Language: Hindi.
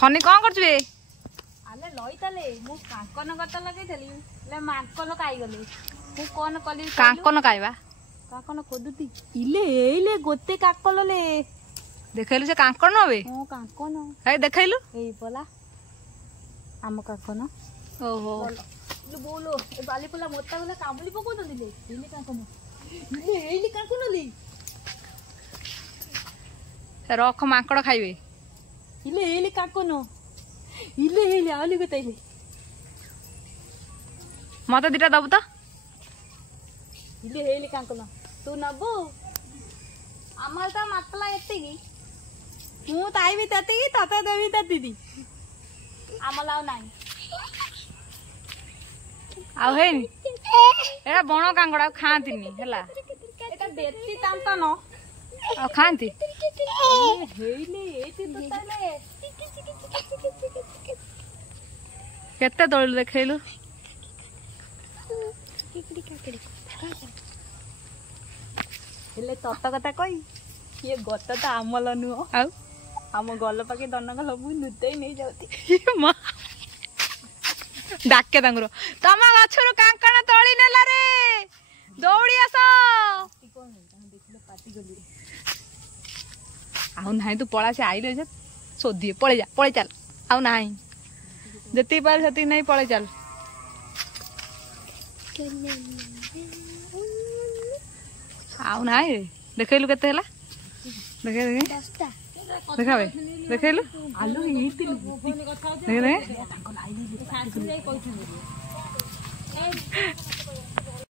खनी कौन कर आले लईताले मु कांकन गत लगेइथली ले मांकन काई गले मु कोन कली कांकन काइबा कांकन खोदुती इले एले गोते काकल ले देखैलु से कांकन नबे ओ कांकन हे देखैलु एई पला आम काकन ओहो ले बोलो ए बाली पला मोटा गले काबुली पको दिले इले कांकन इले एले कांकन ले रख मांकड़ खाइबे इले एले काकन इले इले आली गतैले मते दिटा दबु त इले हेली कांकन तू नबो अमल त मतला एतिगी मु ताइबी ततिगी तते देबी ततिदी अमलाव नाही आ हेनी एटा बण कांगड़ा खांतीनी हला एटा देती तांत न आ खांती हेले एति ततले केते तोड़ देखैलु हेले तत कथा कई ये गत त आमल नुह आ आम गल पाके दनक सब नुतई नहीं जाती मां डाके तांगरो तमा गछरु कांकण तोड़ी नेला रे दौड़ी आस आउ नाही तू पळा से आइले जे सोधी पळे चल आउ नाही जति पार जति नहीं पळे चल आउ नाही देखैलु केते हला देखे देखे देखाबे देखैलु आलू एति देखे देखे